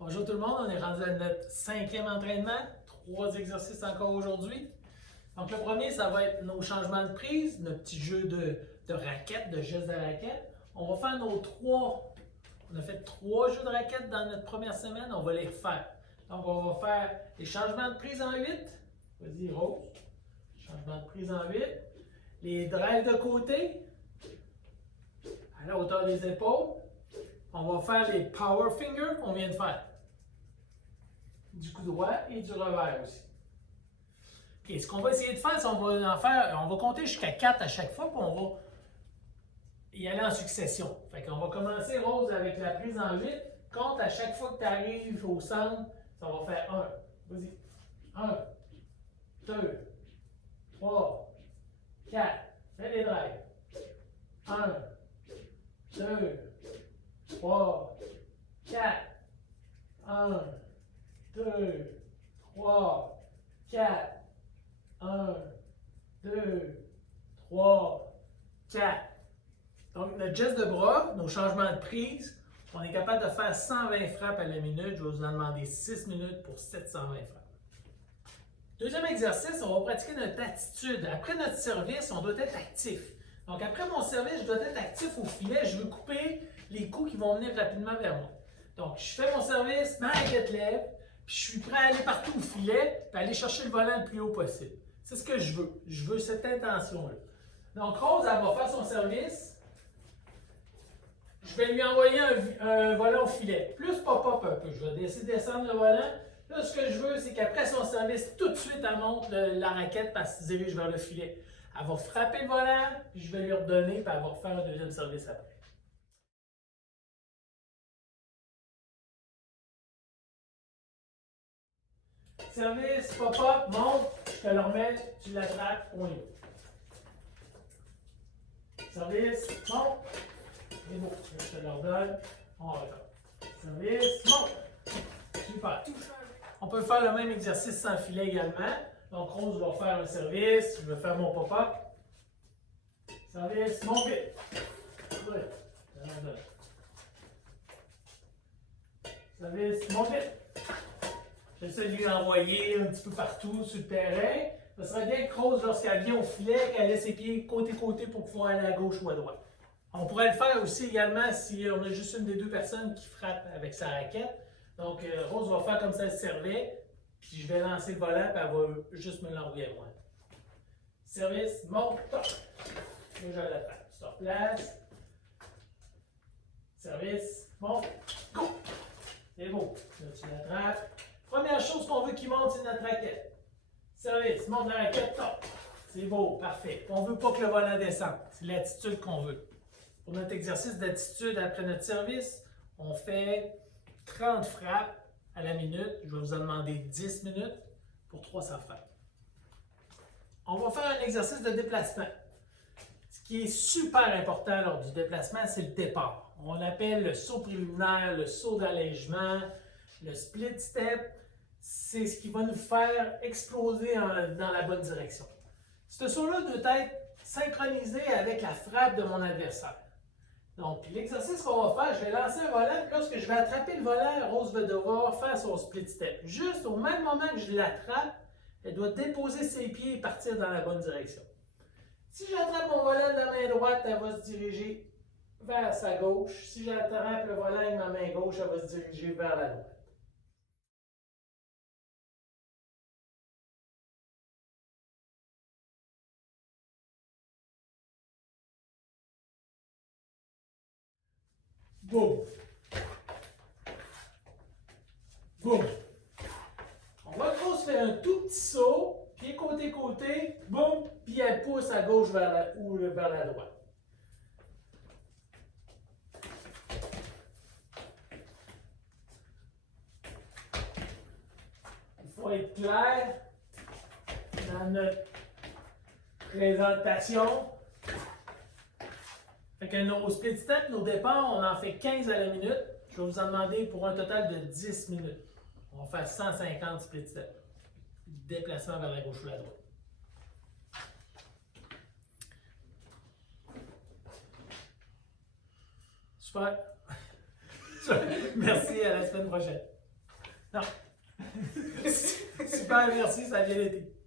Bonjour tout le monde, on est rendu à notre 5e entraînement. 3 exercices encore aujourd'hui. Donc le premier, ça va être nos changements de prise, notre petit jeu de raquettes, de gestes de raquettes. On va faire nos 3. On a fait 3 jeux de raquettes dans notre première semaine, on va les refaire. Donc on va faire les changements de prise en 8. Vas-y, Rose. Changement de prise en 8. Les drives de côté, à la hauteur des épaules. On va faire les power fingers qu'on vient de faire. Du coup droit et du revers aussi. OK, ce qu'on va essayer de faire, c'est qu'on va compter jusqu'à 4 à chaque fois, puis on va y aller en succession. Fait qu'on va commencer, Rose, avec la prise en 8. Compte à chaque fois que tu arrives au centre, ça va faire 1. Vas-y. 1, 2, 3, 4. Fais les drives. 1, 2, 3, 4. 1, 2, 3, 4. 1, 2, 3, 4. Donc, notre geste de bras, nos changements de prise, on est capable de faire 120 frappes à la minute. Je vais vous en demander 6 minutes pour 720 frappes. Deuxième exercice, on va pratiquer notre attitude. Après notre service, on doit être actif. Donc, après mon service, je dois être actif au filet. Je veux couper les coups qui vont venir rapidement vers moi. Donc, je fais mon service, ma raquette lève, puis je suis prêt à aller partout au filet, puis aller chercher le volant le plus haut possible. C'est ce que je veux. Je veux cette intention-là. Donc, Rose, elle va faire son service. Je vais lui envoyer un volant au filet. Plus pop-up un peu. Je vais essayer de descendre le volant. Là, ce que je veux, c'est qu'après son service, tout de suite, elle monte la raquette parce qu'elle se dirige vers le filet. Elle va frapper le volant, puis je vais lui redonner, puis elle va refaire un deuxième service après. Service, pop-up, monte, je te le remets, tu l'attrapes, on y va. Service, monte. C'est beau, je te le redonne, on recommence. Service, monte. Super. On peut faire le même exercice sans filet également. Donc, Rose va faire un service, je vais faire mon pop-up. Service, monte vite. Service, monte vite. J'essaie de lui envoyer un petit peu partout sur le terrain. Ce serait bien que Rose, lorsqu'elle vient au filet, qu'elle ait ses pieds côté-côté pour pouvoir aller à gauche ou à droite. On pourrait le faire aussi également si on a juste une des deux personnes qui frappe avec sa raquette. Donc, Rose va faire comme ça elle servait, puis je vais lancer le volant, puis elle va juste me l'envoyer à moi. Service, monte, top. Là, je l'attrape. Stop, place. Service, monte, go. C'est beau. Là, tu l'attrapes. Première chose qu'on veut qu'il monte, c'est notre raquette. Service, monte la raquette, top. C'est beau, parfait. On ne veut pas que le volant descende. C'est l'attitude qu'on veut. Pour notre exercice d'attitude après notre service, on fait 30 frappes à la minute. Je vais vous en demander 10 minutes pour 300 frappes. On va faire un exercice de déplacement. Ce qui est super important lors du déplacement, c'est le départ. On l'appelle le saut préliminaire, le saut d'allègement, le split step. C'est ce qui va nous faire exploser dans la bonne direction. Ce saut-là doit être synchronisé avec la frappe de mon adversaire. Donc, l'exercice qu'on va faire, je vais lancer un volant, puis lorsque je vais attraper le volant, Rose va devoir faire son split step. Juste au même moment que je l'attrape, elle doit déposer ses pieds et partir dans la bonne direction. Si j'attrape mon volant de la main droite, elle va se diriger vers sa gauche. Si j'attrape le volant avec ma main gauche, elle va se diriger vers la droite. Boum! Boum! On va Rose faire un tout petit saut, pied côté-côté, boum, puis elle pousse à gauche vers la droite. Il faut être clair dans notre présentation. Fait que nos split steps, nos départs, on en fait 15 à la minute. Je vais vous en demander pour un total de 10 minutes. On va faire 150 split steps. Déplacement vers la gauche ou la droite. Super. Merci, à la semaine prochaine. Super, merci, ça a bien été.